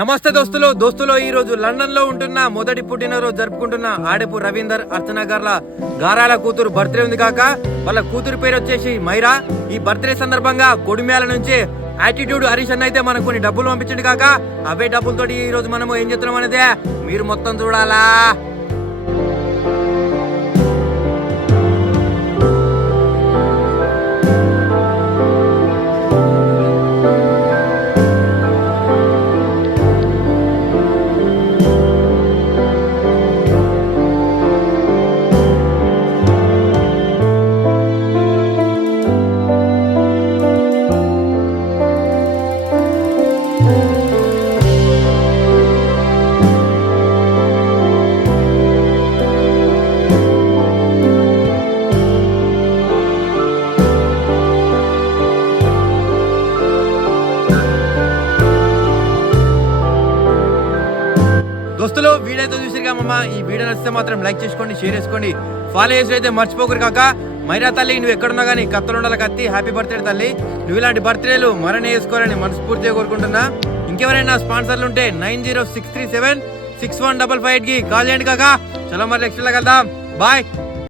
నమస్తే దోస్తులు ఈ రోజు లండన్ లో ఉంటున్న మొదటి పుట్టినరోజు జరుపుకుంటున్న ఆడపు రవీందర్ అర్చన గార్ల గారాల కూతురు బర్త్డే ఉంది కాక వాళ్ళ కూతురు పేరు వచ్చేసి మైరా. ఈ బర్త్డే సందర్భంగా కొడిమ్యాల నుంచి యాటిట్యూడ్ హరీష్ అన్న అయితే మనకు కొన్ని డబ్బులు పంపించండి కాక అవే డబ్బులతోటి ఈ రోజు మనము ఏం చేస్తున్నాం అనేదే మీరు మొత్తం చూడాలా. దోస్తులు వీడియో అయితే చూసిరుగా మమ్మ. ఈ వీడియో నచ్చితే మాత్రం లైక్ చేసుకోండి, షేర్ చేసుకోండి, ఫాలో చేసి అయితే మర్చిపోకరు కాక. మైరా తల్లి నువ్వు ఎక్కడున్నా కానీ కత్తలు ఉండాలి కత్తి. హ్యాపీ బర్త్డే తల్లి, నువ్వు ఇలాంటి బర్త్డేలు మరణ చేసుకోవాలని మనస్ఫూర్తిగా కోరుకుంటున్నా. ఇంకెవరైనా స్పాన్సర్లు ఉంటే 9063761558 కి కాల్ చేయండి కాక. చలో మరి నెక్స్ట్ కలుద్దాం, బాయ్.